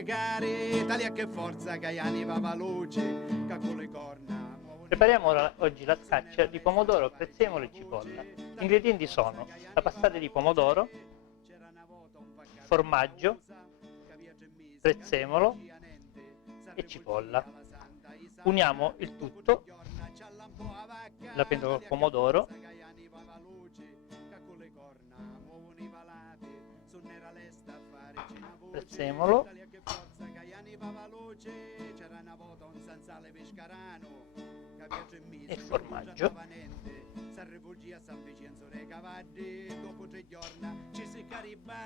murecare, taglia che forza che anni va veloce, che con le corna. Prepariamo oggi la scaccia di pomodoro, prezzemolo e cipolla. Gli ingredienti sono la passata di pomodoro, formaggio, prezzemolo e cipolla. Uniamo il tutto, la pentola col pomodoro, prezzemolo e formaggio.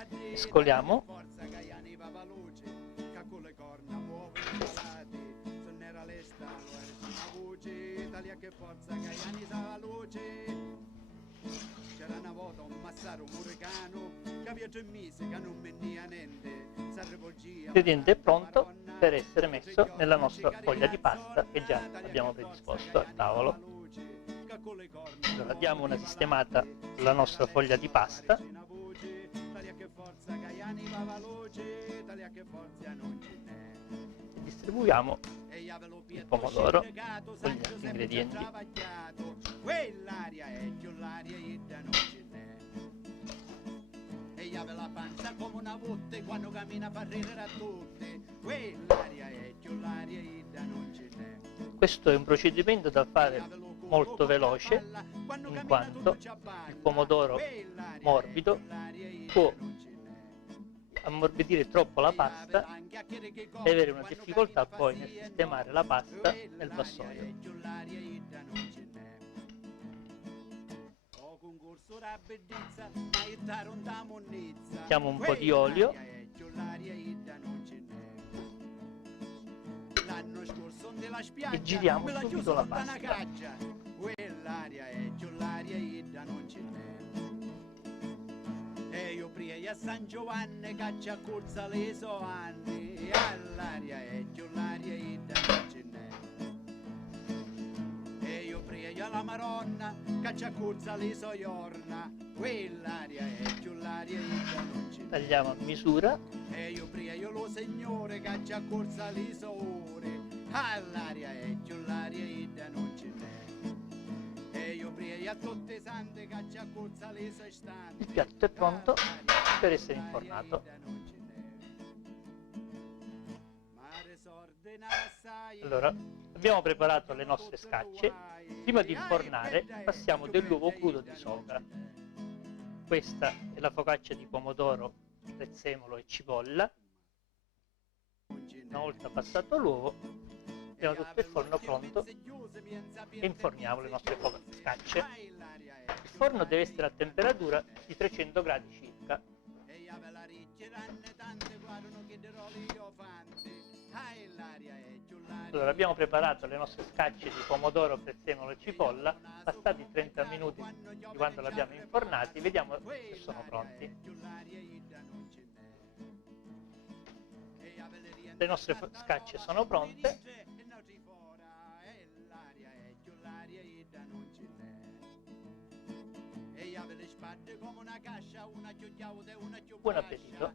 Mescoliamo. C'era una volta un massaro muricano che aveva mise che non venia niente. L'ingrediente è pronto per essere messo nella nostra foglia di pasta che già abbiamo predisposto al tavolo. Allora, diamo una sistemata alla nostra foglia di pasta. Distribuiamo il pomodoro con gli altri ingredienti. La pancia come una botte quando cammina fa ridere a tutti. Quell'aria è più l'aria non ce n'è. Questo è un procedimento da fare molto veloce, in quanto il pomodoro morbido può ammorbidire troppo la pasta e avere una difficoltà poi nel sistemare la pasta nel vassoio. Mettiamo un po' di olio e giriamo subito la pasta. E io pria a San Giovanni che ci accorza le sue anni, all'aria è più l'aria e non ce n'è. E io pria alla Maronna che ci accorza le sue giorna, quell'aria è più l'aria e non ce n'è. Tagliamo a misura. E io pria lo Signore che ci accorza le sue ore, all'aria è più l'aria e non ce n'è. Il piatto è pronto per essere infornato. Allora, abbiamo preparato le nostre scacce. Prima di infornare passiamo dell'uovo crudo di sopra. Questa è la focaccia di pomodoro, prezzemolo e cipolla. Una volta passato l'uovo, abbiamo tutto il forno pronto e inforniamo le nostre scacce. Il forno deve essere a temperatura di 300 gradi circa. Allora, abbiamo preparato le nostre scacce di pomodoro, prezzemolo e cipolla. Passati 30 minuti di quando le abbiamo infornati, vediamo se sono pronti. Le nostre scacce sono pronte. Buon appetito!